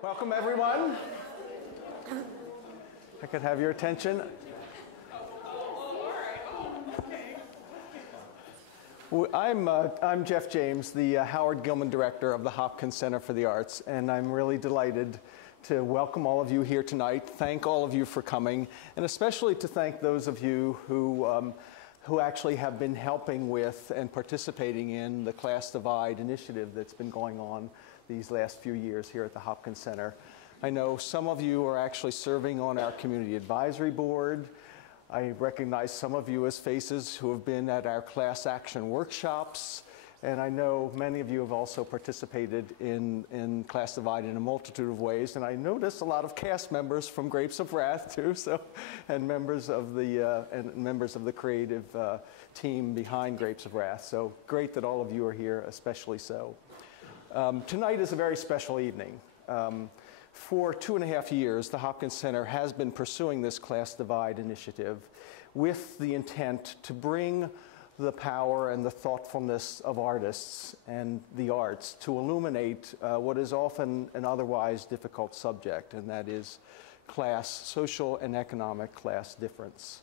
Welcome, everyone. I could have your attention. I'm Jeff James, the Howard Gilman Director of the Hopkins Center for the Arts, and I'm really delighted to welcome all of you here tonight, thank all of you for coming, and especially to thank those of you who actually have been helping with and participating in the Class Divide initiative that's been going on these last few years here at the Hopkins Center. I know some of you are actually serving on our Community Advisory Board. I recognize some of you as faces who have been at our class action workshops, and I know many of you have also participated in Class Divide in a multitude of ways, and I notice a lot of cast members from Grapes of Wrath too, and members of the creative team behind Grapes of Wrath. So great that all of you are here, especially so. Tonight is a very special evening. For 2.5 years, the Hopkins Center has been pursuing this Class Divide initiative with the intent to bring the power and the thoughtfulness of artists and the arts to illuminate what is often an otherwise difficult subject, and that is social and economic class difference.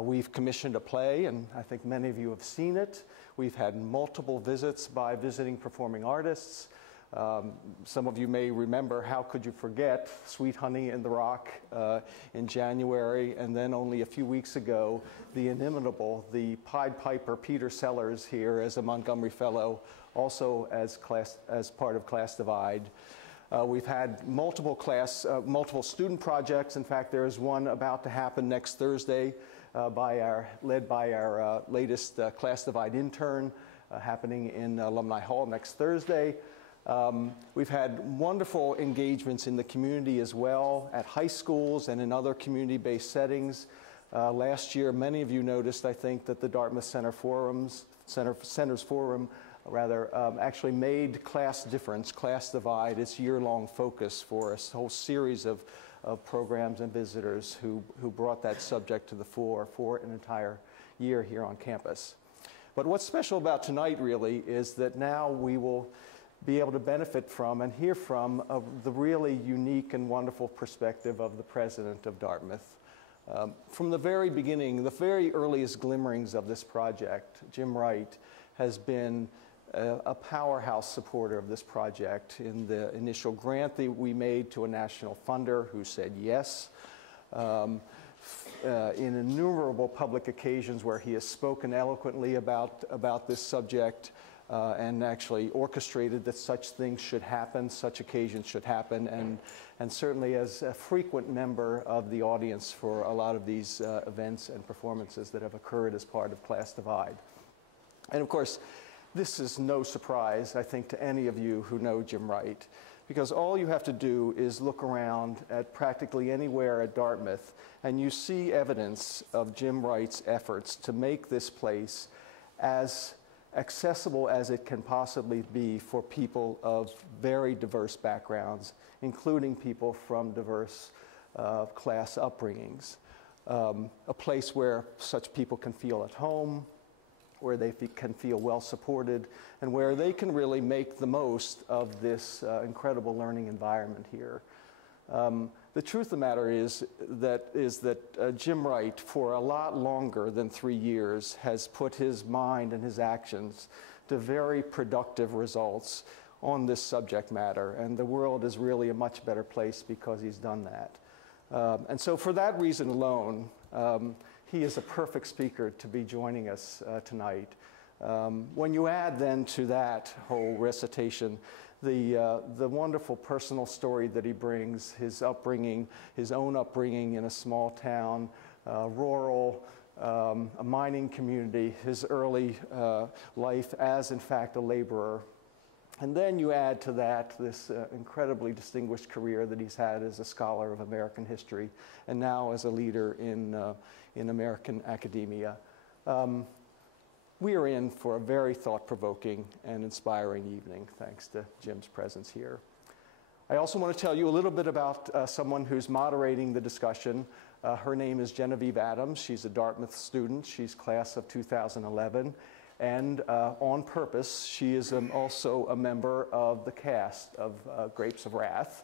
We've commissioned a play, and I think many of you have seen it. We've had multiple visits by visiting performing artists. Some of you may remember How Could You Forget Sweet Honey in the Rock in January, and then only a few weeks ago, the inimitable, the Pied Piper Peter Sellers here as a Montgomery Fellow, also as part of Class Divide. We've had multiple student projects. In fact, there is one about to happen next Thursday led by our latest Class Divide intern, happening in Alumni Hall next Thursday. We've had wonderful engagements in the community as well, at high schools and in other community-based settings. Last year, many of you noticed, I think, that the Dartmouth Centers Forum actually made Class Difference, Class Divide, its year-long focus for a whole series of programs and visitors who brought that subject to the fore for an entire year here on campus. But what's special about tonight, really, is that now we will be able to benefit from and hear from the really unique and wonderful perspective of the president of Dartmouth. From the very beginning, the very earliest glimmerings of this project, Jim Wright has been a powerhouse supporter of this project. In the initial grant that we made to a national funder who said yes, in innumerable public occasions where he has spoken eloquently about this subject, and actually orchestrated that such things should happen, such occasions should happen, and certainly as a frequent member of the audience for a lot of these events and performances that have occurred as part of Class Divide. And of course, this is no surprise, I think, to any of you who know Jim Wright, because all you have to do is look around at practically anywhere at Dartmouth, and you see evidence of Jim Wright's efforts to make this place as accessible as it can possibly be for people of very diverse backgrounds, including people from diverse class upbringings. A place where such people can feel at home, where they can feel well supported, and where they can really make the most of this incredible learning environment here. The truth of the matter is that Jim Wright, for a lot longer than 3 years, has put his mind and his actions to very productive results on this subject matter, and the world is really a much better place because he's done that. And so for that reason alone, he is a perfect speaker to be joining us tonight. When you add then to that whole recitation the wonderful personal story that he brings, his upbringing, his own upbringing in a small town, rural, a mining community, his early life as, in fact, a laborer. And then you add to that this incredibly distinguished career that he's had as a scholar of American history and now as a leader in American academia. We are in for a very thought-provoking and inspiring evening, thanks to Jim's presence here. I also want to tell you a little bit about someone who's moderating the discussion. Her name is Genevieve Adams. She's a Dartmouth student. She's class of 2011. And on purpose, she is also a member of the cast of Grapes of Wrath.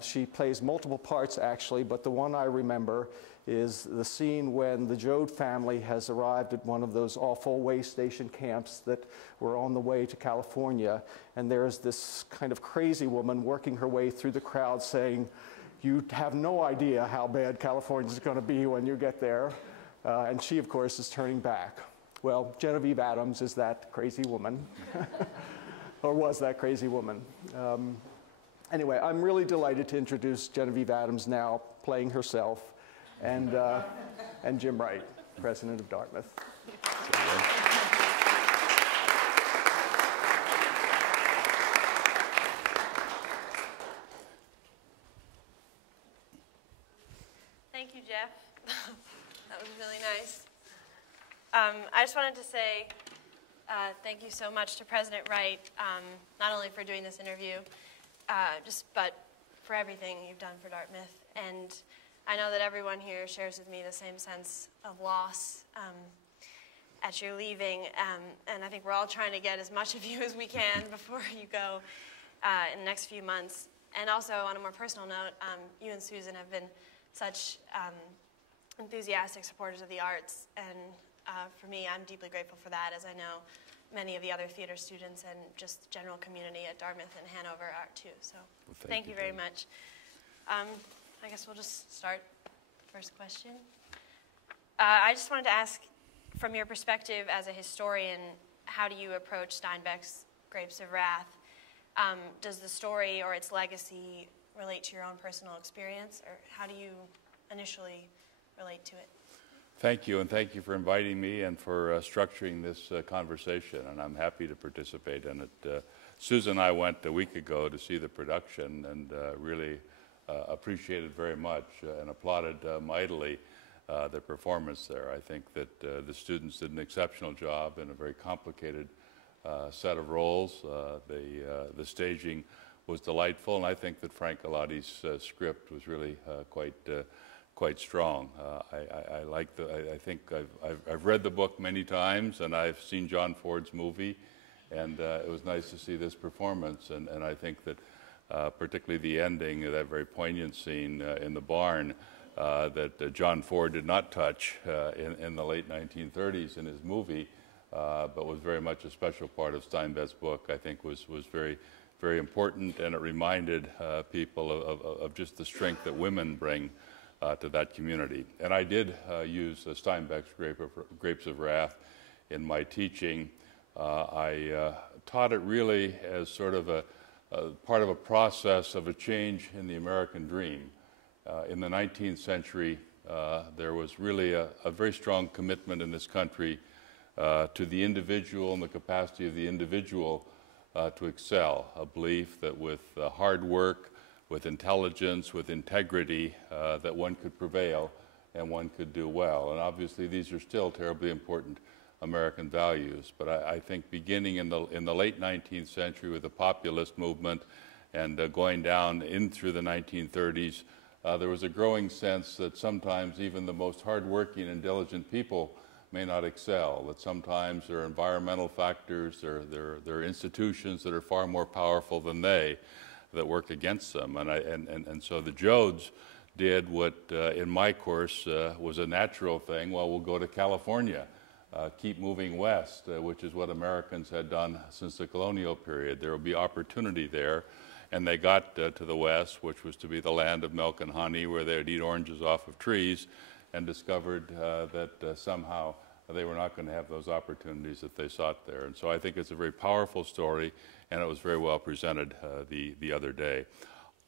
She plays multiple parts, actually, but the one I remember is the scene when the Jode family has arrived at one of those awful way station camps that were on the way to California, and there's this kind of crazy woman working her way through the crowd saying, "You have no idea how bad California is going to be when you get there." And she, of course, is turning back. Well, Genevieve Adams is that crazy woman, or was that crazy woman. Anyway, I'm really delighted to introduce Genevieve Adams now, playing herself, and Jim Wright, President of Dartmouth. Thank you, Jeff. That was really nice. I just wanted to say thank you so much to President Wright, not only for doing this interview, but for everything you've done for Dartmouth. And I know that everyone here shares with me the same sense of loss at your leaving. And I think we're all trying to get as much of you as we can before you go in the next few months. And also, on a more personal note, you and Susan have been such enthusiastic supporters of the arts. And for me, I'm deeply grateful for that, as I know many of the other theater students and just general community at Dartmouth and Hanover are too. So well, thank you very much. I guess we'll just start. First question. I just wanted to ask, from your perspective as a historian, how do you approach Steinbeck's Grapes of Wrath? Does the story or its legacy relate to your own personal experience, or how do you initially relate to it? Thank you, and thank you for inviting me and for structuring this conversation, and I'm happy to participate in it. Susan and I went a week ago to see the production and really appreciated very much and applauded mightily the performance there. I think that the students did an exceptional job in a very complicated set of roles. The staging was delightful, and I think that Frank Galati's script was really quite strong. I think I've read the book many times, and I've seen John Ford's movie, and it was nice to see this performance. And I think that particularly the ending, that very poignant scene in the barn that John Ford did not touch in the late 1930s in his movie, but was very much a special part of Steinbeck's book, I think was very, very important, and it reminded people of just the strength that women bring to that community. And I did use Steinbeck's Grapes of Wrath in my teaching. I taught it really as sort of a part of a process of a change in the American dream. In the 19th century, there was really a very strong commitment in this country to the individual and the capacity of the individual to excel, a belief that with hard work, with intelligence, with integrity, that one could prevail and one could do well. And obviously these are still terribly important American values. But I think beginning in the late 19th century with the populist movement and going down in through the 1930s, there was a growing sense that sometimes even the most hardworking and diligent people may not excel, that sometimes there are environmental factors, there are institutions that are far more powerful than they, that work against them. And so the Jodes did what in my course was a natural thing. Well, we'll go to California, keep moving west, which is what Americans had done since the colonial period. There will be opportunity there. And they got to the west, which was to be the land of milk and honey, where they would eat oranges off of trees, and discovered that somehow they were not going to have those opportunities that they sought there. And so I think it's a very powerful story, and it was very well presented the other day.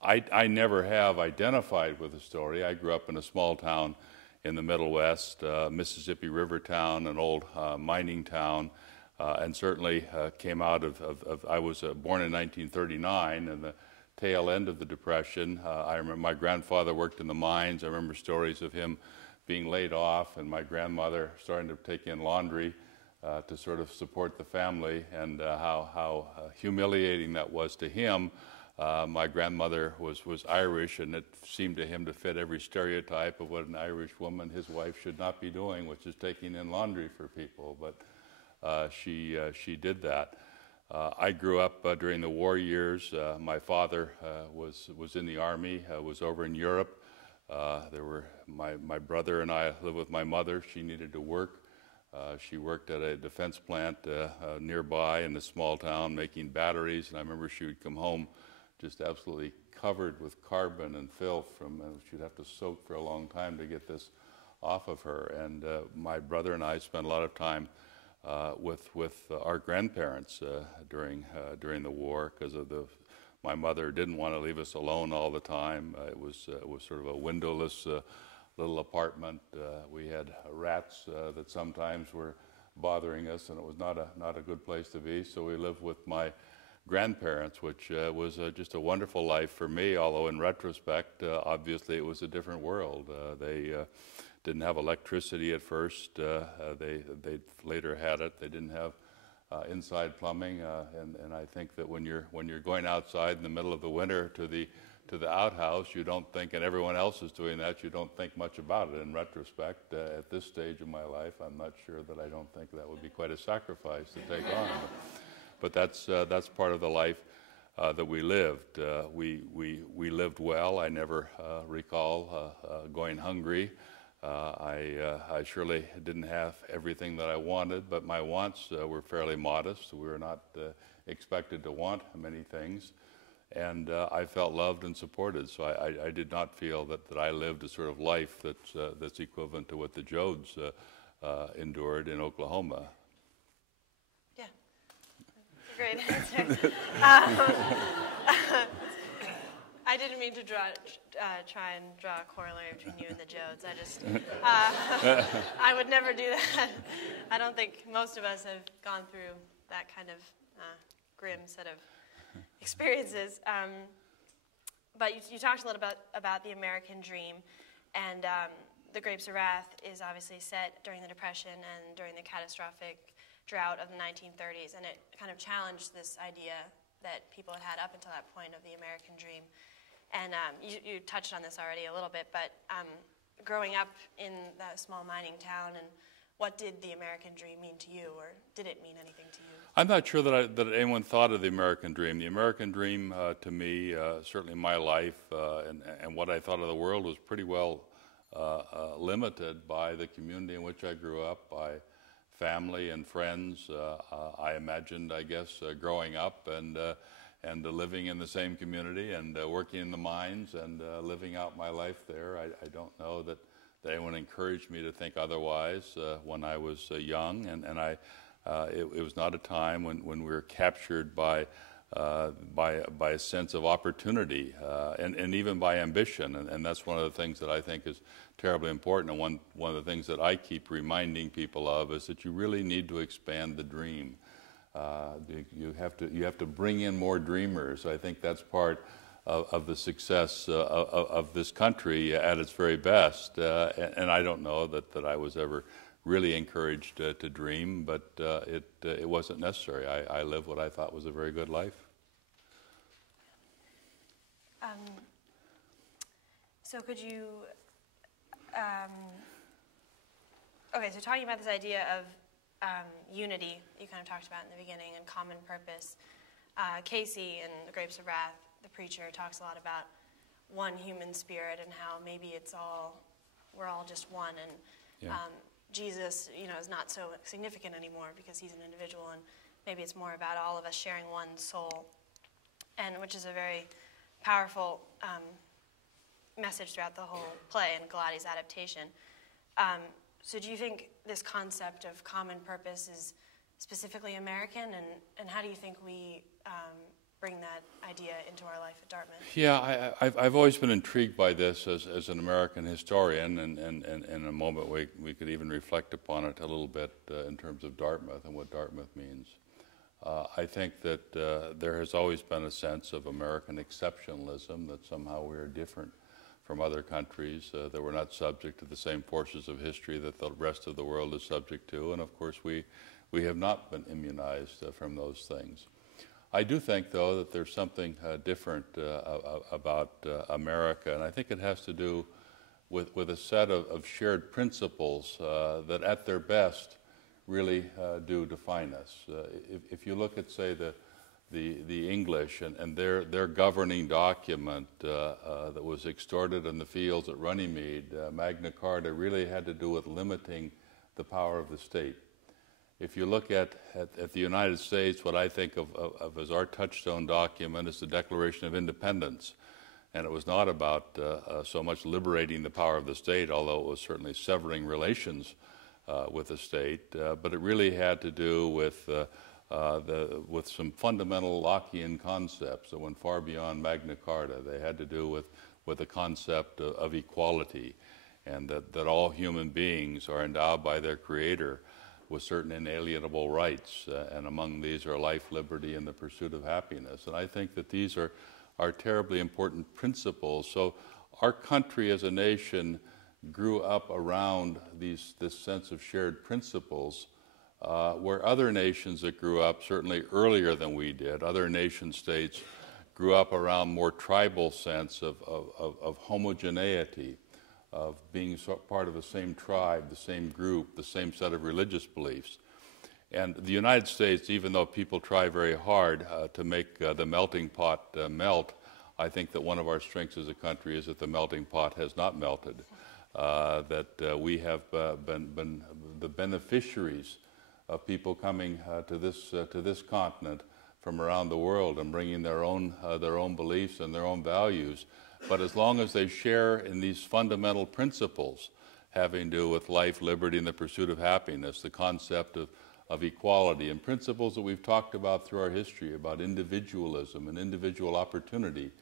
I never have identified with the story. I grew up in a small town in the Middle West, Mississippi River town, an old mining town, and certainly came out of I was born in 1939, and the tail end of the Depression. I remember my grandfather worked in the mines. I remember stories of him being laid off, and my grandmother starting to take in laundry to sort of support the family, and how humiliating that was to him. My grandmother was Irish, and it seemed to him to fit every stereotype of what an Irish woman, his wife, should not be doing, which is taking in laundry for people. But she did that. I grew up during the war years. My father was in the Army, was over in Europe. My brother and I lived with my mother. She needed to work. She worked at a defense plant nearby in a small town making batteries, and I remember she would come home just absolutely covered with carbon and filth she'd have to soak for a long time to get this off of her. And my brother and I spent a lot of time with our grandparents during the war, because my mother didn't want to leave us alone all the time. It was sort of a windowless little apartment. We had rats that sometimes were bothering us, and it was not a good place to be. So we lived with my grandparents, which was just a wonderful life for me, although in retrospect, obviously it was a different world. They didn't have electricity at first. They later had it. They didn't have inside plumbing, and I think that when you're going outside in the middle of the winter to the outhouse, you don't think, and everyone else is doing that, you don't think much about it. In retrospect, at this stage of my life, I'm not sure that I don't think that would be quite a sacrifice to take on. But that's part of the life that we lived. We lived well. I never recall going hungry. I surely didn't have everything that I wanted, but my wants were fairly modest. We were not expected to want many things, and I felt loved and supported. So I did not feel that I lived a sort of life that's equivalent to what the Jodes endured in Oklahoma. Yeah, great answer. I didn't mean to try and draw a corollary between you and the Jodes. I would never do that. I don't think most of us have gone through that kind of grim set of experiences. But you talked a little about the American dream, and The Grapes of Wrath is obviously set during the Depression and during the catastrophic drought of the 1930s, and it kind of challenged this idea that people had up until that point of the American dream. And you touched on this already a little bit, but growing up in that small mining town, and what did the American dream mean to you, or did it mean anything to you? I'm not sure that anyone thought of the American dream. The American dream, to me, certainly my life and what I thought of the world, was pretty well limited by the community in which I grew up, by family and friends. I imagined, I guess, growing up and living in the same community and working in the mines and living out my life there. I don't know that anyone encouraged me to think otherwise when I was young, and it was not a time when we were captured by a sense of opportunity and even by ambition, and that's one of the things that I think is terribly important. And one of the things that I keep reminding people of is that you really need to expand the dream. You have to bring in more dreamers. I think that's part of the success of this country at its very best. And I don't know that I was ever really encouraged to dream, but it wasn't necessary. I lived what I thought was a very good life. So could you, okay, so talking about this idea of unity you kind of talked about in the beginning, and common purpose. Casey in The Grapes of Wrath, the preacher, talks a lot about one human spirit and how maybe we're all just one, and Yeah. Jesus, is not so significant anymore because he's an individual, and maybe it's more about all of us sharing one soul, and which is a very powerful message throughout the whole play and Galati's adaptation. So do you think this concept of common purpose is specifically American, and how do you think we bring that idea into our life at Dartmouth? Yeah, I've always been intrigued by this as an American historian, and in a moment we could even reflect upon it a little bit in terms of Dartmouth and what Dartmouth means. I think that there has always been a sense of American exceptionalism, that somehow we are different from other countries, that we're not subject to the same forces of history that the rest of the world is subject to, and of course we have not been immunized from those things. I do think, though, that there's something different about America, and I think it has to do with a set of shared principles that at their best really do define us. If you look at, say, the English and their governing document that was extorted in the fields at Runnymede, Magna Carta, really had to do with limiting the power of the state. If you look at the United States, what I think of as our touchstone document is the Declaration of Independence. And it was not about so much liberating the power of the state, although it was certainly severing relations with the state, but it really had to do with some fundamental Lockean concepts that went far beyond Magna Carta. They had to do with the concept of equality, and that all human beings are endowed by their Creator with certain inalienable rights, and among these are life, liberty, and the pursuit of happiness. And I think that these are terribly important principles. So our country as a nation grew up around this sense of shared principles, where other nations that grew up certainly earlier than we did, other nation states grew up around more tribal sense of homogeneity, of being part of the same tribe, the same group, the same set of religious beliefs. And the United States, even though people try very hard to make the melting pot melt, I think that one of our strengths as a country is that the melting pot has not melted, that we have been the beneficiaries of people coming to this continent from around the world and bringing their own beliefs and their own values. But as long as they share in these fundamental principles having to do with life, liberty, and the pursuit of happiness, the concept of equality, and principles that we've talked about through our history about individualism and individual opportunity,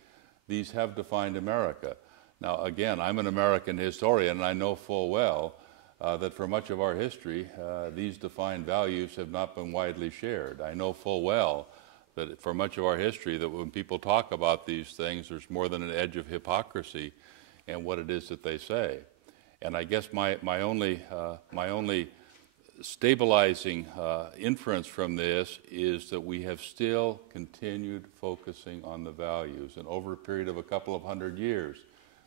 these have defined America. Now, again, I'm an American historian, and I know full well that for much of our history, these defined values have not been widely shared. I know full well that for much of our history, that when people talk about these things, there's more than an edge of hypocrisy in what it is that they say. And I guess my only stabilizing inference from this is that we have still continued focusing on the values, and over a period of a couple of hundred years,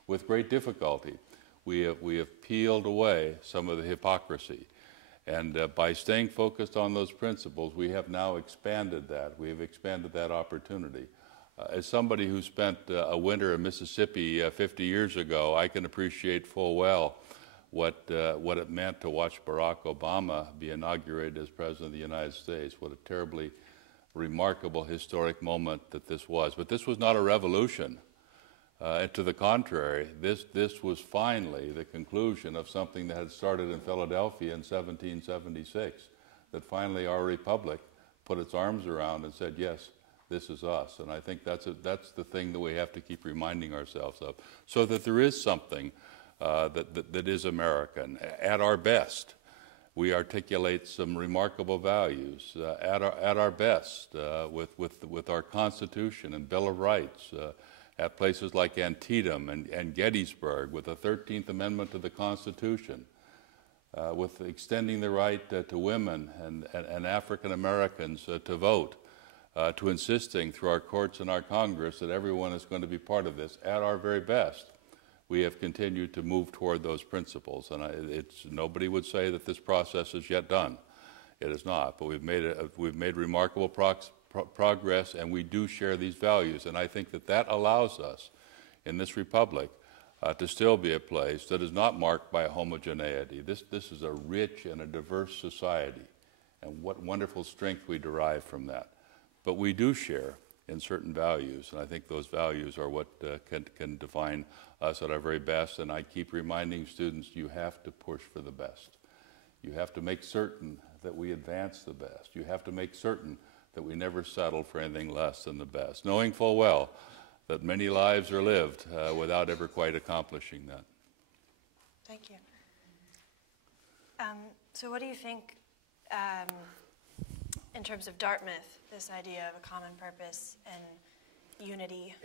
with great difficulty, we have peeled away some of the hypocrisy. And by staying focused on those principles, we have now expanded that. We have expanded that opportunity. As somebody who spent a winter in Mississippi 50 years ago, I can appreciate full well what it meant to watch Barack Obama be inaugurated as President of the United States. What a terribly remarkable historic moment that this was. But this was not a revolution. To the contrary, this was finally the conclusion of something that had started in Philadelphia in 1776, that finally our republic put its arms around and said, yes, this is us. And I think that's the thing that we have to keep reminding ourselves of, so that there is something that is American. At our best, we articulate some remarkable values. At our best, with our Constitution and Bill of Rights, at places like Antietam and Gettysburg, with the 13th Amendment to the Constitution, with extending the right to women and African Americans to vote, to insisting through our courts and our Congress that everyone is going to be part of this. At our very best, we have continued to move toward those principles. And nobody would say that this process is yet done. It is not, but we've made remarkable progress, and we do share these values. And I think that allows us in this republic to still be a place that is not marked by homogeneity. This is a rich and a diverse society, and what wonderful strength we derive from that. But we do share in certain values, and I think those values are what can define us at our very best. And I keep reminding students, you have to push for the best. You have to make certain that we advance the best. You have to make certain that we never settle for anything less than the best, knowing full well that many lives are lived without ever quite accomplishing that. Thank you. So what do you think, in terms of Dartmouth, this idea of a common purpose and unity?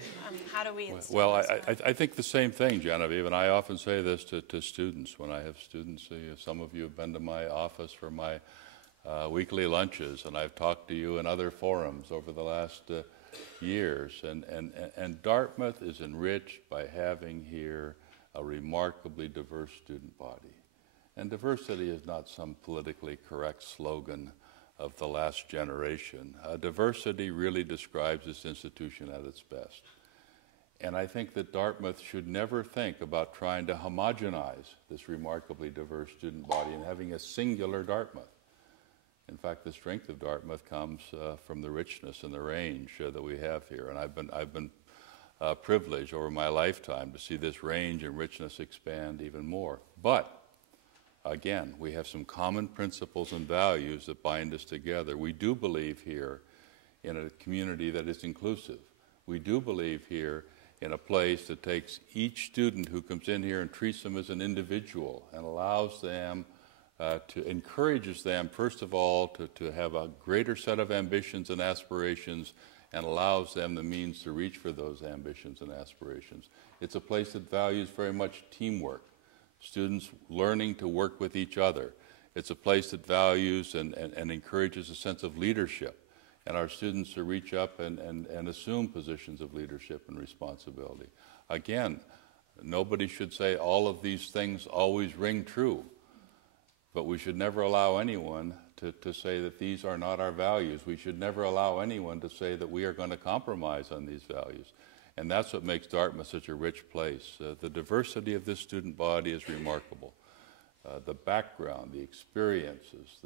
How do we instill Well, this? I think the same thing, Genevieve, and I often say this to students when I have students. Some of you have been to my office for my weekly lunches, and I've talked to you in other forums over the last years. And Dartmouth is enriched by having here a remarkably diverse student body. And diversity is not some politically correct slogan of the last generation. Diversity really describes this institution at its best. And I think that Dartmouth should never think about trying to homogenize this remarkably diverse student body and having a singular Dartmouth. In fact, the strength of Dartmouth comes from the richness and the range that we have here. And I've been privileged over my lifetime to see this range and richness expand even more. But again, we have some common principles and values that bind us together. We do believe here in a community that is inclusive. We do believe here in a place that takes each student who comes in here and treats them as an individual and allows them encourages them, first of all, to have a greater set of ambitions and aspirations, and allows them the means to reach for those ambitions and aspirations. It's a place that values very much teamwork, students learning to work with each other. It's a place that values and encourages a sense of leadership, and our students to reach up and assume positions of leadership and responsibility. Again, nobody should say all of these things always ring true, but we should never allow anyone to say that these are not our values. We should never allow anyone to say that we are going to compromise on these values. And that's what makes Dartmouth such a rich place. The diversity of this student body is remarkable. The background, the experiences,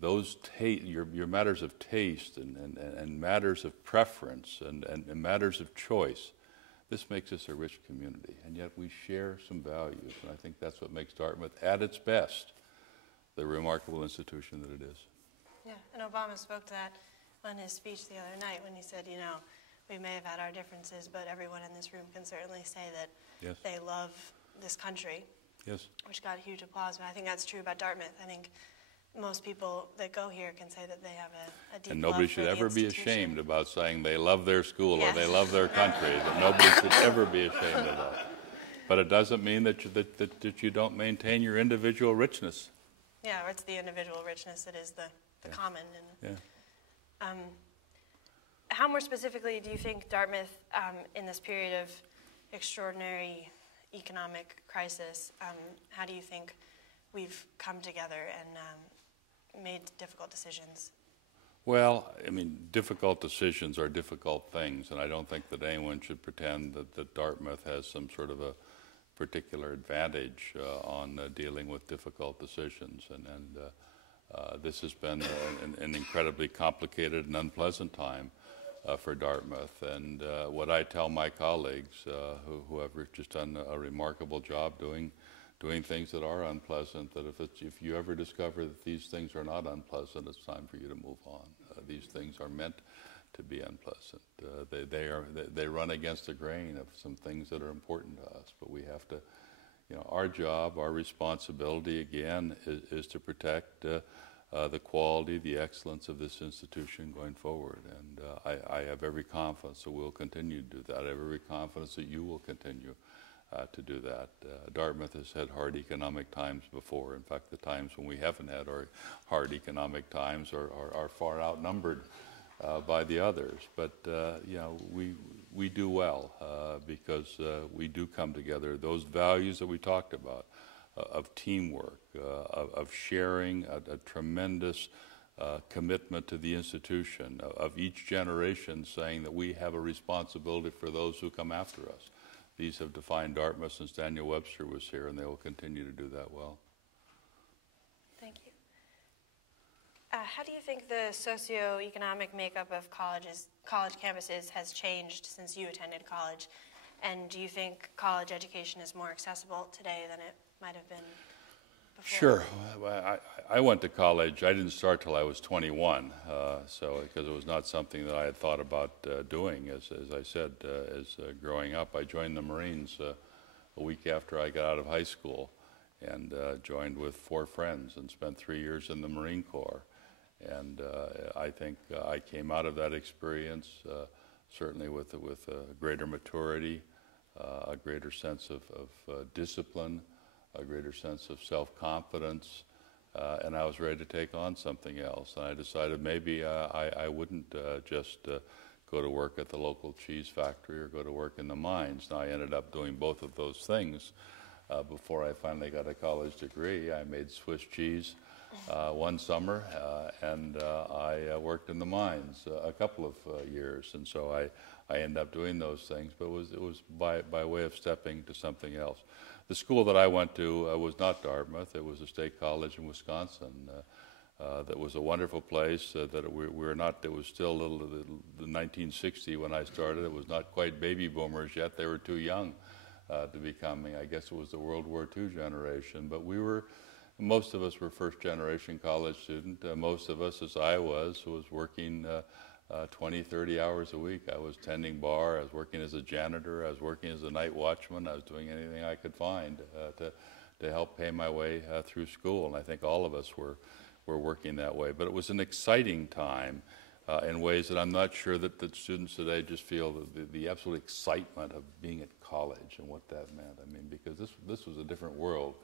your matters of taste and matters of preference and matters of choice. This makes us a rich community, and yet we share some values, and I think that's what makes Dartmouth, at its best, the remarkable institution that it is. Yeah, and Obama spoke to that on his speech the other night when he said, you know, we may have had our differences, but everyone in this room can certainly say that yes. they love this country, yes. which got huge applause. But I think that's true about Dartmouth. I think most people that go here can say that they have a deep and nobody love should for the ever be institution. ashamed about saying they love their school Yes. or they love their country. That nobody should ever be ashamed of that. But it doesn't mean that you don't maintain your individual richness. Yeah, or it's the individual richness that is the Yeah. common. And, Yeah. how more specifically do you think Dartmouth, in this period of extraordinary economic crisis, how do you think we've come together and made difficult decisions? Well, I mean, difficult decisions are difficult things, and I don't think that anyone should pretend that Dartmouth has some sort of a particular advantage on dealing with difficult decisions. And this has been an incredibly complicated and unpleasant time for Dartmouth. And what I tell my colleagues who have just done a remarkable job doing things that are unpleasant, that if you ever discover that these things are not unpleasant, it's time for you to move on. These things are meant to be unpleasant. They run against the grain of some things that are important to us, but we have to, our job, our responsibility, again, is to protect the quality, the excellence of this institution going forward. And I have every confidence that we'll continue to do that. I have every confidence that you will continue to do that. Dartmouth has had hard economic times before. In fact, the times when we haven't had hard economic times are far outnumbered by the others. But we do well because we do come together. Those values that we talked about, of teamwork, of sharing, a tremendous commitment to the institution, of each generation saying that we have a responsibility for those who come after us. These have defined Dartmouth since Daniel Webster was here, and they will continue to do that well. Thank you. How do you think the socioeconomic makeup of college campuses has changed since you attended college? And do you think college education is more accessible today than it might have been before? Sure. I went to college. I didn't start till I was 21, because it was not something that I had thought about doing. As I said, growing up, I joined the Marines a week after I got out of high school, and joined with 4 friends and spent 3 years in the Marine Corps. And I think I came out of that experience certainly with a greater maturity, a greater sense of discipline, a greater sense of self-confidence, and I was ready to take on something else. And I decided maybe I wouldn't just go to work at the local cheese factory or go to work in the mines. Now, I ended up doing both of those things, before I finally got a college degree. I made Swiss cheese one summer, and I worked in the mines a couple of years, and so I ended up doing those things, but it was by way of stepping to something else. The school that I went to was not Dartmouth. It was a state college in Wisconsin. That was a wonderful place. That we were not. It was still the 1960 when I started. It was not quite baby boomers yet. They were too young to be coming. I guess it was the World War II generation. But most of us were first generation college student. Most of us, as I was working 20, 30 hours a week. I was tending bar. I was working as a janitor. I was working as a night watchman. I was doing anything I could find to help pay my way through school. And I think all of us were working that way. But it was an exciting time in ways that I'm not sure that the students today just feel the absolute excitement of being at college and what that meant. I mean, because this was a different world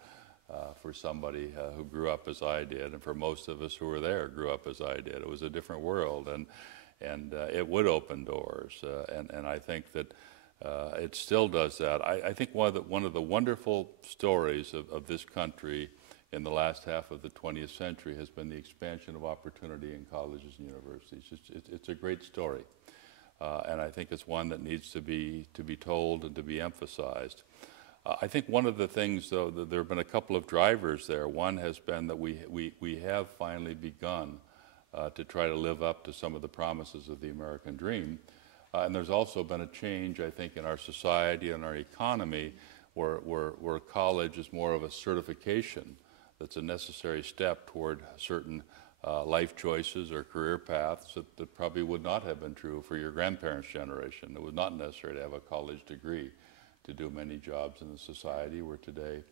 for somebody who grew up as I did, and for most of us who were there grew up as I did. It was a different world, and it would open doors, and I think that it still does that. I think one of the wonderful stories of this country in the last half of the 20th century has been the expansion of opportunity in colleges and universities. It's a great story, and I think it's one that needs to be told and to be emphasized. I think one of the things, though, that there have been a couple of drivers there. One has been that we have finally begun to try to live up to some of the promises of the American dream, and there's also been a change, I think, in our society and our economy, where college is more of a certification that's a necessary step toward certain life choices or career paths that probably would not have been true for your grandparents' generation. It was not necessary to have a college degree to do many jobs in the society where today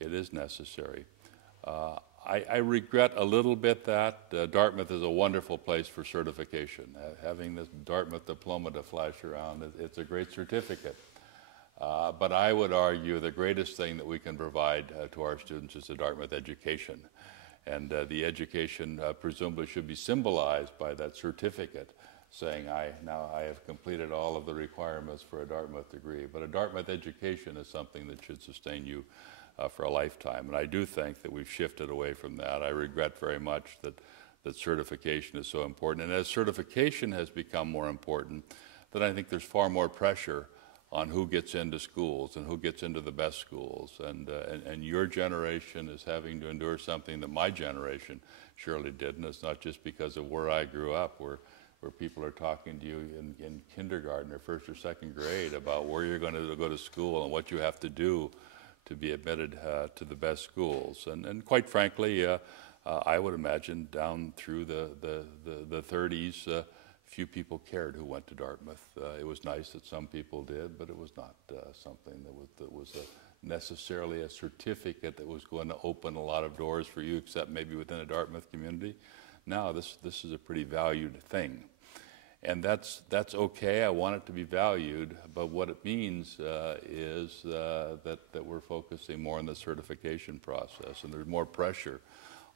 it is necessary. I regret a little bit that Dartmouth is a wonderful place for certification. Having this Dartmouth diploma to flash around, it's a great certificate. But I would argue the greatest thing that we can provide to our students is a Dartmouth education. And the education presumably should be symbolized by that certificate saying, now I have completed all of the requirements for a Dartmouth degree. But a Dartmouth education is something that should sustain you for a lifetime. And I do think that we've shifted away from that. I regret very much that certification is so important. And as certification has become more important, then I think there's far more pressure on who gets into schools and who gets into the best schools. And your generation is having to endure something that my generation surely didn't. It's not just because of where I grew up, where people are talking to you in kindergarten or first or second grade about where you're going to go to school and what you have to do to be admitted to the best schools. And quite frankly, I would imagine down through the 30s, few people cared who went to Dartmouth. It was nice that some people did, but it was not something that was necessarily a certificate that was going to open a lot of doors for you, except maybe within a Dartmouth community. Now this is a pretty valued thing. And that's okay. I want it to be valued, but what it means is that we're focusing more on the certification process, and there's more pressure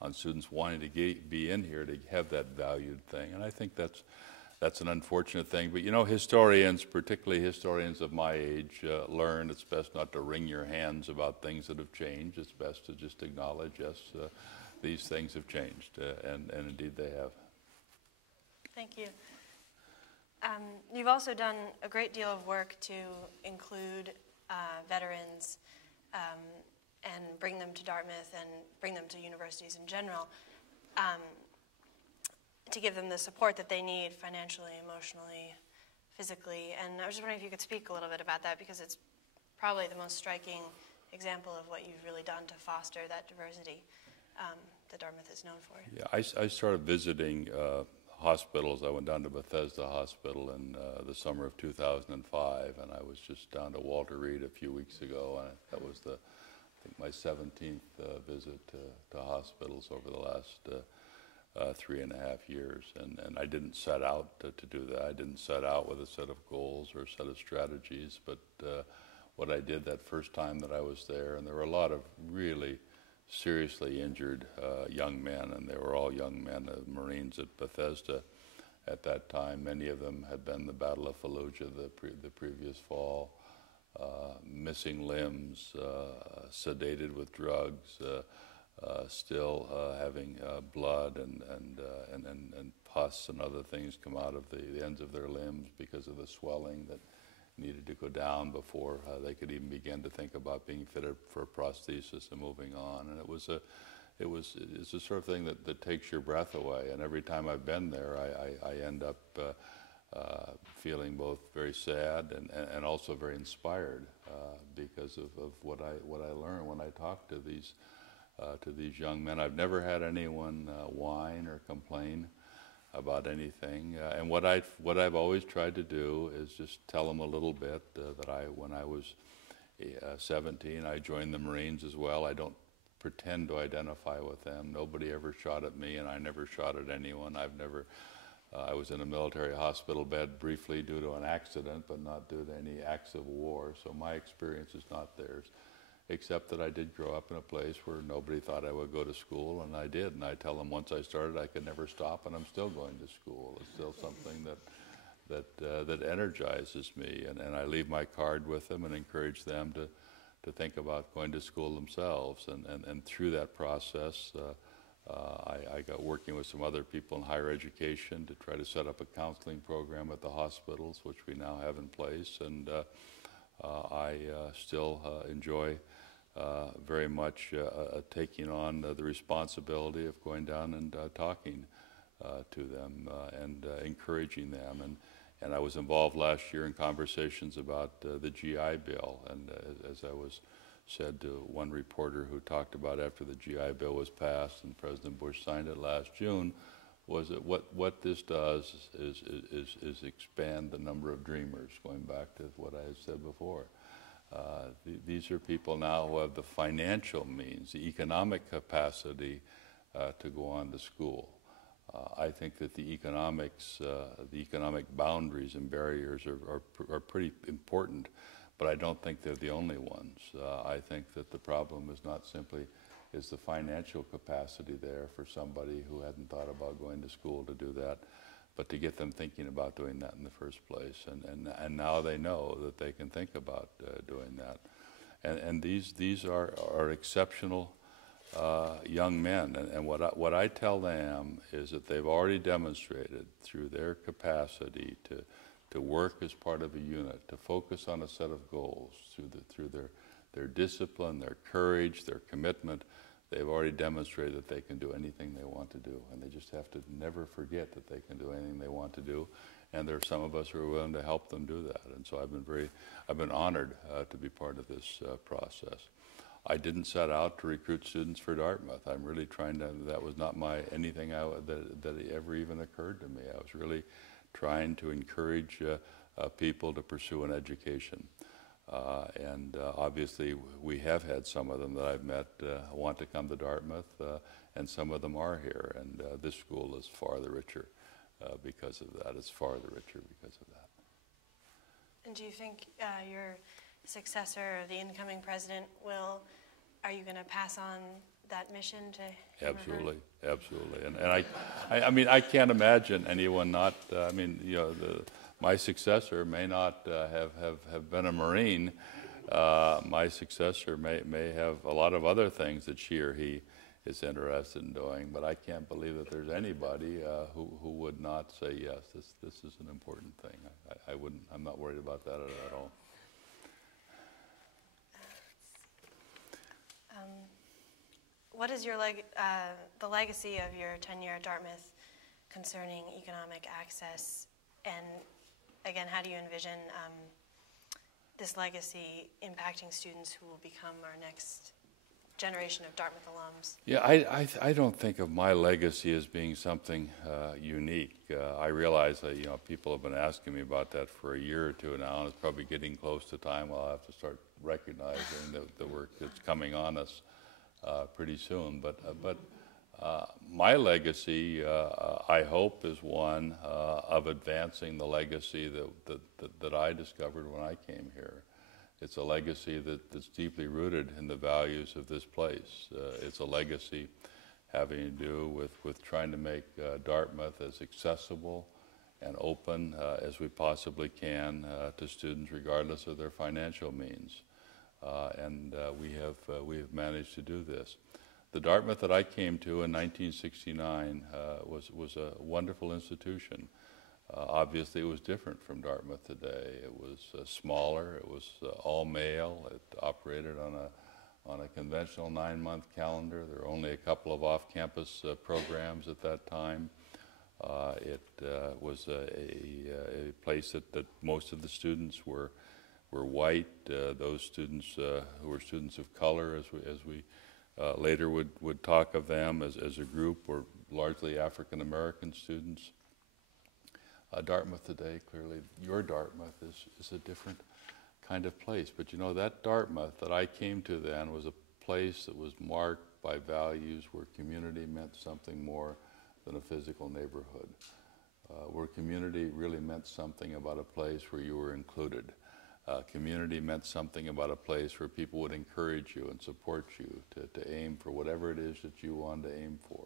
on students wanting to be in here to have that valued thing. And I think that's an unfortunate thing. But you know, historians, particularly historians of my age, learn it's best not to wring your hands about things that have changed. It's best to just acknowledge, yes, these things have changed, and indeed they have. Thank you. You've also done a great deal of work to include veterans and bring them to Dartmouth and bring them to universities in general, to give them the support that they need financially, emotionally, physically. And I was just wondering if you could speak a little bit about that, because it's probably the most striking example of what you've really done to foster that diversity that Dartmouth is known for. Yeah, I started visiting hospitals. I went down to Bethesda Hospital in the summer of 2005, and I was just down to Walter Reed a few weeks ago, and that was I think my 17th visit to hospitals over the last 3.5 years, and I didn't set out to do that. I didn't set out with a set of goals or a set of strategies, but what I did that first time that I was there, and there were a lot of really seriously injured young men, and they were all young men, Marines at Bethesda at that time. Many of them had been in the Battle of Fallujah the previous fall. missing limbs, sedated with drugs, still having blood and pus and other things come out of the ends of their limbs because of the swelling that needed to go down before they could even begin to think about being fitted for a prosthesis and moving on. And it's the sort of thing that takes your breath away. And every time I've been there, I end up feeling both very sad and also very inspired because of what I learn when I talk to these young men. I've never had anyone whine or complain about anything, and what I've always tried to do is just tell them a little bit that when I was 17, I joined the Marines as well. I don't pretend to identify with them. Nobody ever shot at me, and I never shot at anyone. I was in a military hospital bed briefly due to an accident, but not due to any acts of war. So my experience is not theirs, except that I did grow up in a place where nobody thought I would go to school, and I did. And I tell them once I started, I could never stop, and I'm still going to school. It's still something that energizes me, and I leave my card with them and encourage them to think about going to school themselves. And through that process, I got working with some other people in higher education to try to set up a counseling program at the hospitals, which we now have in place. And I still enjoy very much taking on the responsibility of going down and talking to them and encouraging them. And I was involved last year in conversations about the GI Bill. And as I was said to one reporter who talked about after the GI Bill was passed and President Bush signed it last June, was that what this does is expand the number of dreamers, going back to what I had said before. These are people now who have the financial means, the economic capacity to go on to school. I think that the economic boundaries and barriers are pretty important, but I don't think they're the only ones. I think that the problem is not simply is the financial capacity there for somebody who hadn't thought about going to school to do that, but to get them thinking about doing that in the first place. And now they know that they can think about doing that. And these are exceptional young men. And what I tell them is that they've already demonstrated through their capacity to work as part of a unit, to focus on a set of goals, through their discipline, their courage, their commitment. They've already demonstrated that they can do anything they want to do, and they just have to never forget that they can do anything they want to do. And there are some of us who are willing to help them do that. And so I've been honored to be part of this process. I didn't set out to recruit students for Dartmouth. I'm really trying to. That was not anything that ever even occurred to me. I was really trying to encourage people to pursue an education. And obviously we have had some of them that I've met want to come to Dartmouth, and some of them are here. And this school is far the richer because of that. It's far the richer because of that. And do you think your successor, the incoming president, are you going to pass on that mission to him? Absolutely, absolutely. And I mean, I can't imagine anyone not, my successor may not have been a Marine. My successor may have a lot of other things that she or he is interested in doing, but I can't believe that there's anybody who would not say yes. This is an important thing. I'm not worried about that at all. What is the legacy of your tenure at Dartmouth concerning economic access? And again, how do you envision this legacy impacting students who will become our next generation of Dartmouth alums? Yeah, I don't think of my legacy as being something unique. I realize that people have been asking me about that for a year or two now, and it's probably getting close to time where I'll have to start recognizing the work that's coming on us pretty soon. But my legacy, I hope, is one of advancing the legacy that I discovered when I came here. It's a legacy that's deeply rooted in the values of this place. It's a legacy having to do with trying to make Dartmouth as accessible and open as we possibly can to students regardless of their financial means. and we have managed to do this. The Dartmouth that I came to in 1969 was a wonderful institution. Obviously, it was different from Dartmouth today. It was smaller. It was all male. It operated on a conventional 9-month calendar. There were only a couple of off-campus programs at that time. It was a place that most of the students were white. Those students who were students of color, as we later would talk of them as a group, were largely African American students. Dartmouth today, clearly, your Dartmouth is a different kind of place. But you know, that Dartmouth that I came to then was a place that was marked by values where community meant something more than a physical neighborhood, where community really meant something about a place where you were included. Community meant something about a place where people would encourage you and support you to aim for whatever it is that you wanted to aim for.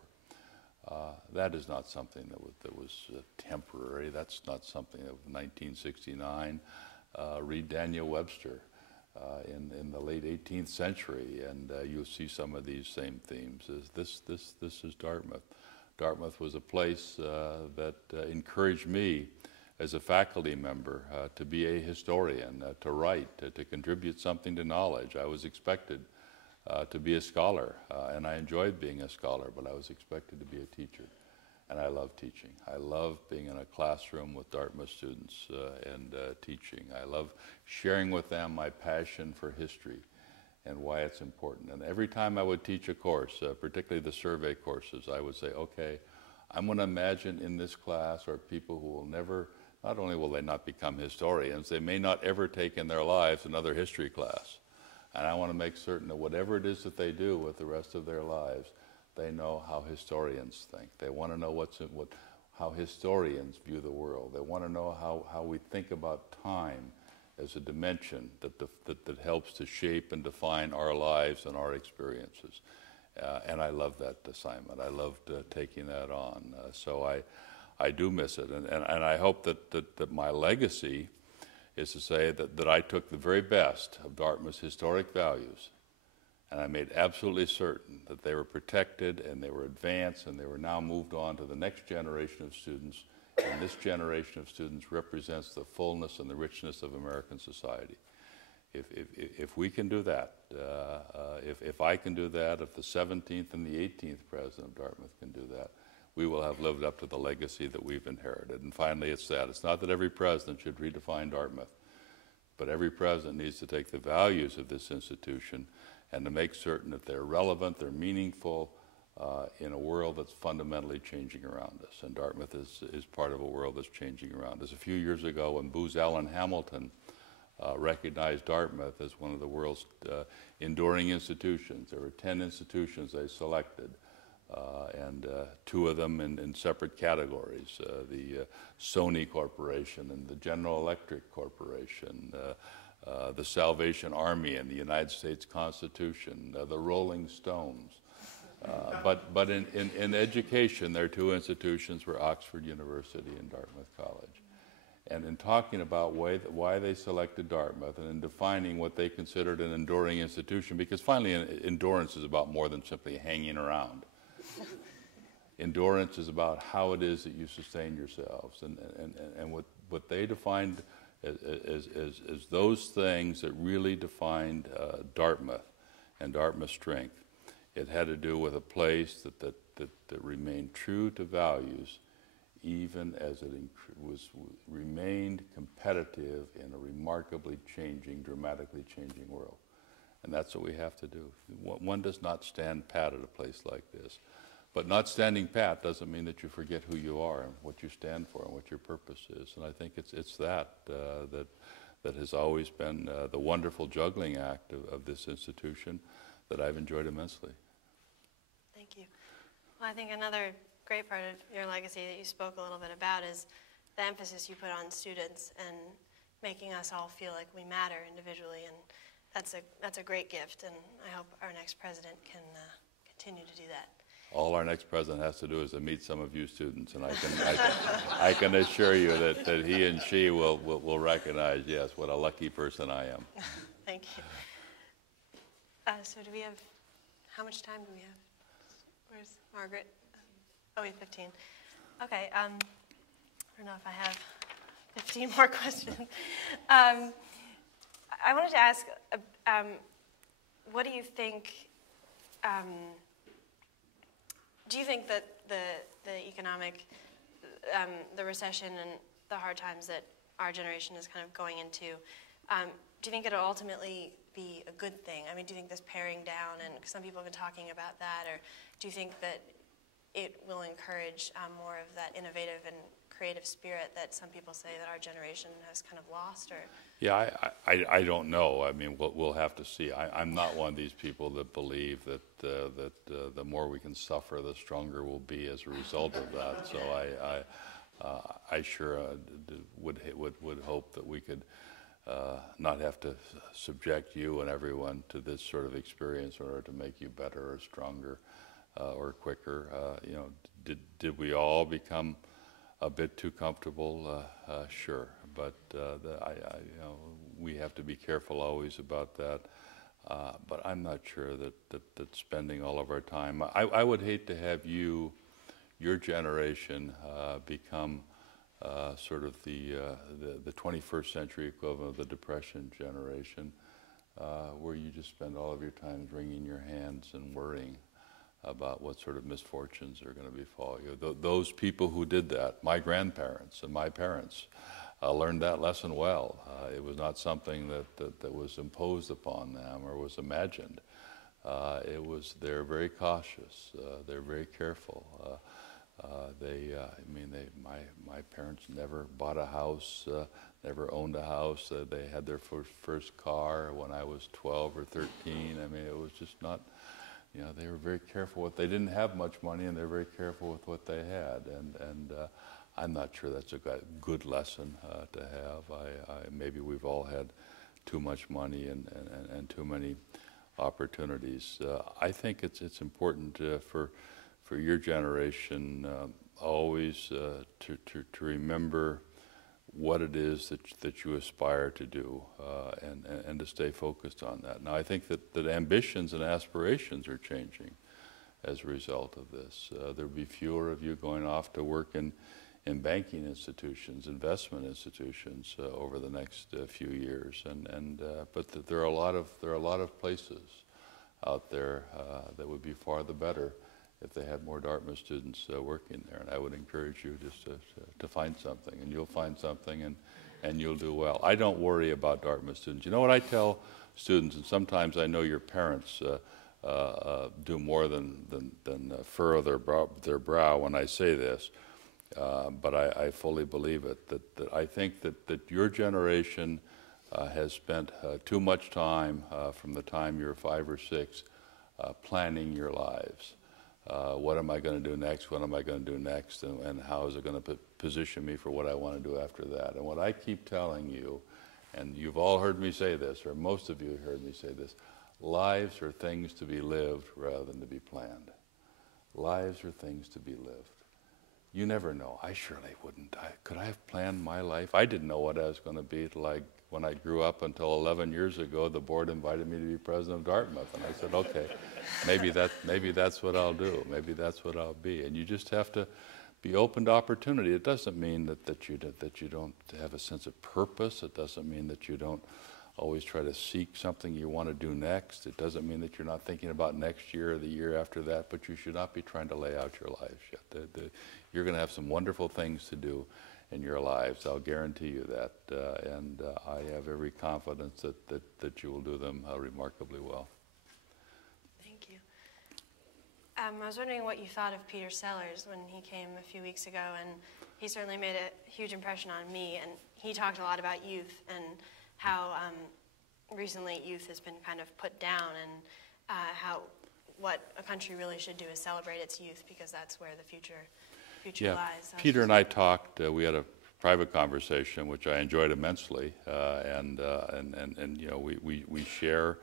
That is not something that was temporary. That's not something of 1969. Read Daniel Webster in the late 18th century, and you'll see some of these same themes. This is Dartmouth. Dartmouth was a place that encouraged me as a faculty member to be a historian, to write, to contribute something to knowledge. I was expected to be a scholar, and I enjoyed being a scholar, but I was expected to be a teacher. And I love teaching. I love being in a classroom with Dartmouth students and teaching. I love sharing with them my passion for history and why it's important. And every time I would teach a course, particularly the survey courses, I would say, okay, I'm going to imagine in this class are people who will never, not only will they not become historians, they may not ever take in their lives another history class. And I want to make certain that whatever it is that they do with the rest of their lives, they know how historians think. They want to know how historians view the world. They want to know how we think about time as a dimension that helps to shape and define our lives and our experiences. And I love that assignment. I loved taking that on. So I do miss it. And I hope that my legacy is to say that I took the very best of Dartmouth's historic values, and I made absolutely certain that they were protected and they were advanced and they were now moved on to the next generation of students. And this generation of students represents the fullness and the richness of American society. If we can do that, if I can do that, if the 17th and the 18th president of Dartmouth can do that, we will have lived up to the legacy that we've inherited. And finally, it's that. It's not that every president should redefine Dartmouth, but every president needs to take the values of this institution and to make certain that they're relevant, they're meaningful in a world that's fundamentally changing around us. And Dartmouth is part of a world that's changing around us. A few years ago, when Booz Allen Hamilton recognized Dartmouth as one of the world's enduring institutions, there were 10 institutions they selected. And 2 of them in separate categories, the Sony Corporation and the General Electric Corporation, the Salvation Army and the United States Constitution, the Rolling Stones. But in education, their 2 institutions were Oxford University and Dartmouth College. And in talking about why they selected Dartmouth and in defining what they considered an enduring institution, because finally endurance is about more than simply hanging around. Endurance is about how it is that you sustain yourselves, and what they defined as those things that really defined Dartmouth and Dartmouth's strength. It had to do with a place that remained true to values, even as it remained competitive in a remarkably changing, dramatically changing world. And that's what we have to do. One does not stand pat at a place like this. But not standing pat doesn't mean that you forget who you are and what you stand for and what your purpose is. And I think it's that has always been the wonderful juggling act of this institution that I've enjoyed immensely. Thank you. Well, I think another great part of your legacy that you spoke a little bit about is the emphasis you put on students and making us all feel like we matter individually. And that's a great gift, and I hope our next president can continue to do that. All our next president has to do is to meet some of you students, and I can assure you that he and she will recognize, yes, what a lucky person I am. Thank you. So do we have, how much time do we have? Where's Margaret? Oh, we have 15. Okay, I don't know if I have 15 more questions. I wanted to ask, what do you think, do you think that the economic, the recession and the hard times that our generation is kind of going into, do you think it'll ultimately be a good thing? I mean, do you think this paring down, and some people have been talking about that, or do you think that it will encourage more of that innovative and creative spirit that some people say that our generation has kind of lost? Or Yeah, I don't know. I mean, we'll have to see. I'm not one of these people that believe that the more we can suffer, the stronger we'll be as a result of that. So I sure would hope that we could not have to subject you and everyone to this sort of experience in order to make you better or stronger or quicker. You know, did we all become a bit too comfortable? Sure, but you know, we have to be careful always about that. But I'm not sure that spending all of our time. I would hate to have your generation become sort of the 21st century equivalent of the Depression generation, where you just spend all of your time wringing your hands and worrying about what sort of misfortunes are going to befall you. Those people who did that, my grandparents and my parents, learned that lesson well. It was not something that was imposed upon them or was imagined. They're very cautious. They're very careful. My parents never bought a house, never owned a house. They had their first car when I was 12 or 13. I mean, it was just not, you know, they were very careful they didn't have much money, and they're very careful with what they had. And I'm not sure that's a good lesson to have. Maybe we've all had too much money and too many opportunities. I think it's important for your generation always to remember what it is that you aspire to do and to stay focused on that. Now, I think that ambitions and aspirations are changing as a result of this. There'll be fewer of you going off to work in banking institutions, investment institutions over the next few years, but there are a lot of places out there that would be far the better if they had more Dartmouth students working there. And I would encourage you just to find something, and you'll find something, and you'll do well. I don't worry about Dartmouth students. You know what I tell students, and sometimes I know your parents do more than furrow their brow when I say this, but I fully believe it, that I think that your generation has spent too much time from the time you're 5 or 6 planning your lives. What am I going to do next? What am I going to do next? And how is it going to position me for what I want to do after that? And what I keep telling you, and you've all heard me say this, or most of you heard me say this, lives are things to be lived rather than to be planned. Lives are things to be lived. You never know. I surely wouldn't. Could I have planned my life? I didn't know what I was going to be like when I grew up until 11 years ago. The board invited me to be president of Dartmouth, and I said, okay, maybe that's what I'll do. Maybe that's what I'll be. And you just have to be open to opportunity. It doesn't mean that you don't have a sense of purpose. It doesn't mean that you don't always try to seek something you want to do next. It doesn't mean that you're not thinking about next year or the year after that, but you should not be trying to lay out your lives yet. You're going to have some wonderful things to do in your lives. I'll guarantee you that, and I have every confidence that you will do them remarkably well. Thank you. I was wondering what you thought of Peter Sellers when he came a few weeks ago, and he certainly made a huge impression on me, and he talked a lot about youth and how recently youth has been kind of put down, and what a country really should do is celebrate its youth, because that's where the future lies. Peter and I talked. We had a private conversation, which I enjoyed immensely, and you know, we share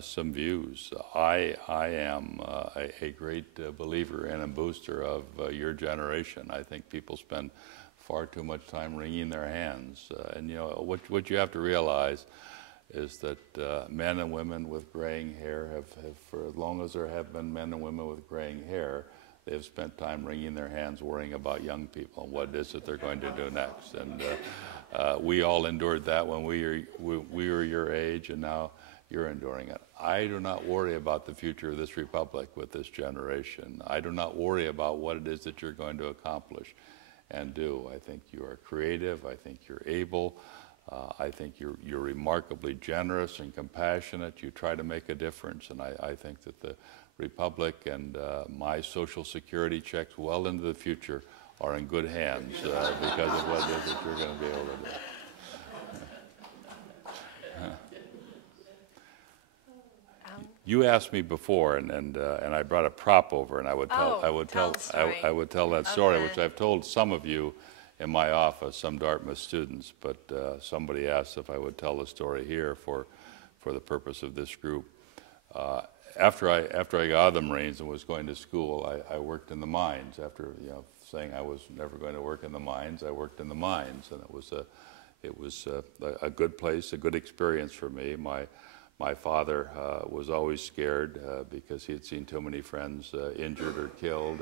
some views. I am a great believer and a booster of your generation. I think people spend far too much time wringing their hands, and you know what you have to realize is that men and women with graying hair have, for as long as there have been men and women with graying hair, they've spent time wringing their hands worrying about young people and what it is that they're going to do next. And we all endured that when we were your age, and now you're enduring it. I do not worry about the future of this republic with this generation. I do not worry about what it is that you're going to accomplish and do. I think you are creative. I think you're able. I think you're remarkably generous and compassionate. You try to make a difference, and I think that the Republic and my Social Security checks well into the future are in good hands because of what it is that you're going to be able to do. You asked me before, and I brought a prop over, and I would tell that story, which I've told some of you in my office, some Dartmouth students, but somebody asked if I would tell the story here for the purpose of this group. After I got out of the Marines and was going to school, I worked in the mines. After saying I was never going to work in the mines, I worked in the mines, and it was a good place, a good experience for me. My father was always scared because he had seen too many friends injured or killed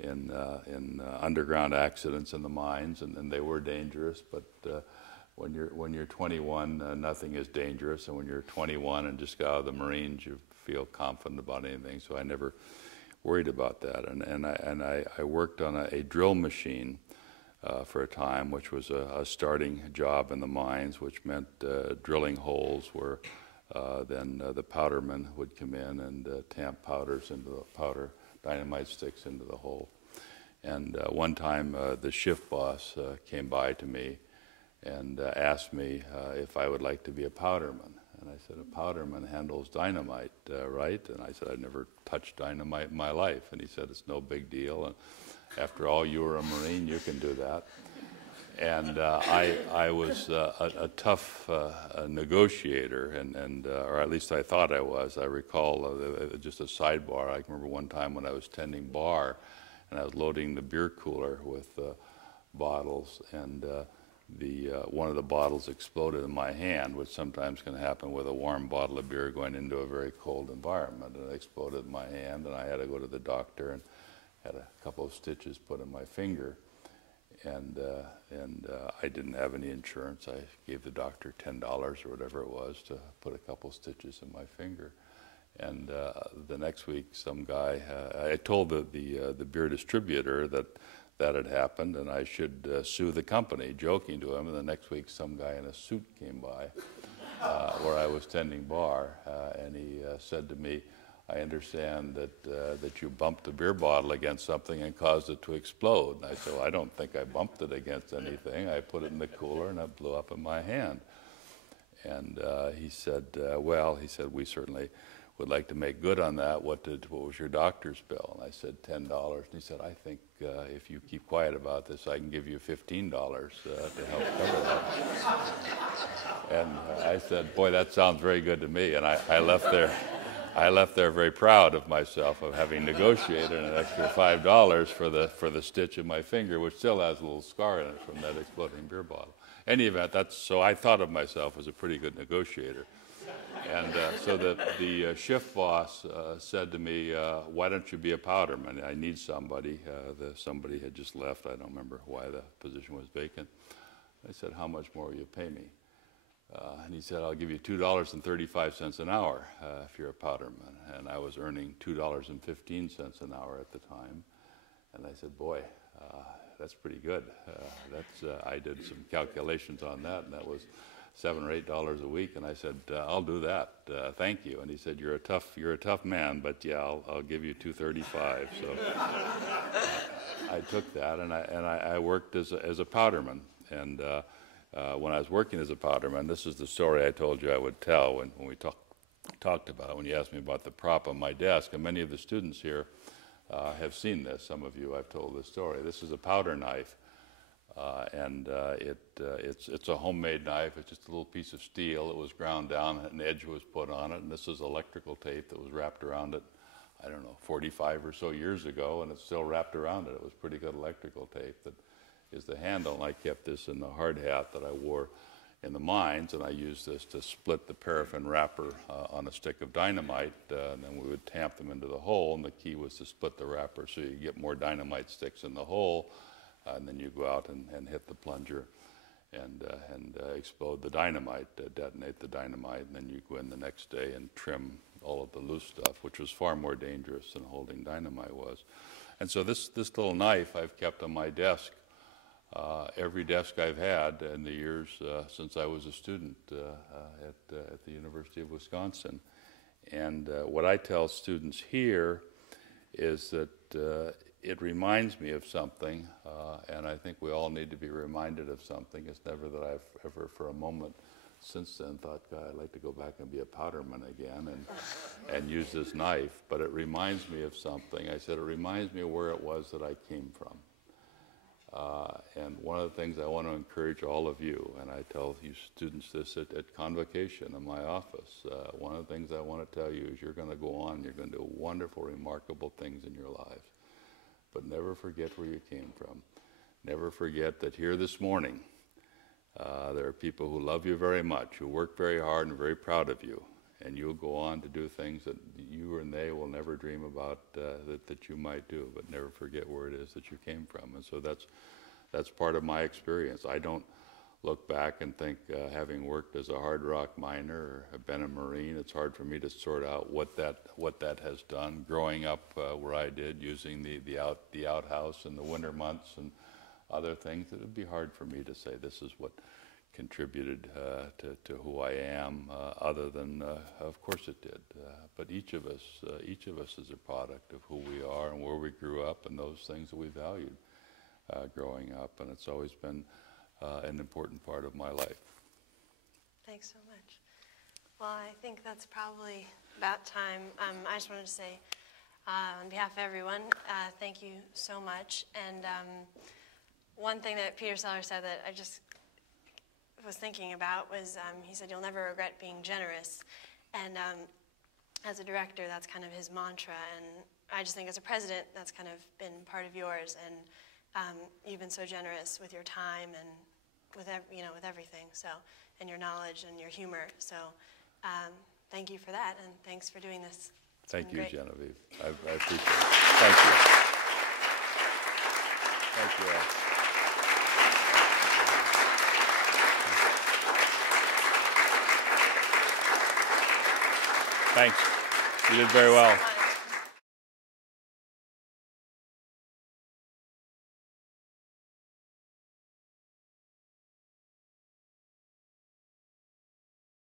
in underground accidents in the mines, and they were dangerous. But when you're 21, nothing is dangerous, and when you're 21 and just got out of the Marines, you feel confident about anything. So I never worried about that. And I worked on a drill machine for a time, which was a starting job in the mines, which meant drilling holes where then the powdermen would come in and tamp powders into the powder, dynamite sticks into the hole. And one time the shift boss came by to me and asked me if I would like to be a powderman. And I said, a powderman handles dynamite, right? And I said, I've never touched dynamite in my life. And he said, it's no big deal. And after all, you were a Marine, you can do that. And I was a tough negotiator, or at least I thought I was. I recall just a sidebar. I remember one time when I was tending bar, and I was loading the beer cooler with bottles, and one of the bottles exploded in my hand, which sometimes can happen with a warm bottle of beer going into a very cold environment. And it exploded in my hand, and I had to go to the doctor and had a couple of stitches put in my finger. And I didn't have any insurance. I gave the doctor $10 or whatever it was to put a couple stitches in my finger. And the next week, some guy, I told the beer distributor that had happened, and I should sue the company, joking to him. And the next week, some guy in a suit came by where I was tending bar, and he said to me, I understand that you bumped the beer bottle against something and caused it to explode. And I said, well, I don't think I bumped it against anything. I put it in the cooler and it blew up in my hand. And he said, we certainly would like to make good on that. What was your doctor's bill? And I said, $10. And he said, I think if you keep quiet about this, I can give you $15 to help cover that. And I said, boy, that sounds very good to me. And I left there. I left there very proud of myself of having negotiated an extra $5 for the stitch in my finger, which still has a little scar in it from that exploding beer bottle. In any event, so I thought of myself as a pretty good negotiator. And so the shift boss said to me, why don't you be a powderman? I need somebody. Somebody had just left. I don't remember why the position was vacant. I said, how much more will you pay me? And he said, I'll give you $2.35 an hour if you're a powderman. And I was earning $2.15 an hour at the time. And I said, boy, that's pretty good. I did some calculations on that, and that was $7 or $8 a week. And I said, I'll do that. Thank you. And he said, you're a tough man, but yeah, I'll give you $2.35. So I took that, and I worked as a powderman. And when I was working as a powderman, this is the story I told you I would tell when we talked about it, when you asked me about the prop on my desk. And many of the students here have seen this. Some of you, I've told this story. This is a powder knife, and it's a homemade knife. It's just a little piece of steel. It was ground down, an edge was put on it, and this is electrical tape that was wrapped around it, I don't know, 45 or so years ago, and it's still wrapped around it. It was pretty good electrical tape that is the handle, and I kept this in the hard hat that I wore in the mines, and I used this to split the paraffin wrapper on a stick of dynamite, and then we would tamp them into the hole, and the key was to split the wrapper so you get more dynamite sticks in the hole, and then you go out and hit the plunger and explode the dynamite, detonate the dynamite, and then you go in the next day and trim all of the loose stuff, which was far more dangerous than holding dynamite was. And so this little knife I've kept on my desk, every desk I've had in the years since I was a student at the University of Wisconsin. And what I tell students here is that it reminds me of something, and I think we all need to be reminded of something. It's never that I've ever for a moment since then thought, God, I'd like to go back and be a powderman again and use this knife, but it reminds me of something. I said, it reminds me of where it was that I came from. And one of the things I want to encourage all of you, and I tell you students this at convocation in my office, one of the things I want to tell you is you're going to go on, you're going to do wonderful, remarkable things in your lives. But never forget where you came from. Never forget that here this morning, there are people who love you very much, who work very hard and are very proud of you. And you'll go on to do things that you and they will never dream about that you might do, but never forget where it is that you came from. And so that's part of my experience. I don't look back and think, having worked as a hard rock miner or have been a Marine, it's hard for me to sort out what that has done. Growing up where I did, using the outhouse in the winter months and other things, it would be hard for me to say this is what contributed to who I am, other than, of course it did. But each of us is a product of who we are and where we grew up and those things that we valued growing up, and it's always been an important part of my life. Thanks so much. Well, I think that's probably about time. I just wanted to say, on behalf of everyone, thank you so much. And one thing that Peter Seller said that I just was thinking about was, he said, you'll never regret being generous. And as a director, that's kind of his mantra. And I just think as a president, that's kind of been part of yours. And you've been so generous with your time and with everything. So, and your knowledge and your humor. So, thank you for that, and thanks for doing this. Thank you, great. Genevieve. I appreciate it. Thank you. Thank you all. Thanks. You did very well.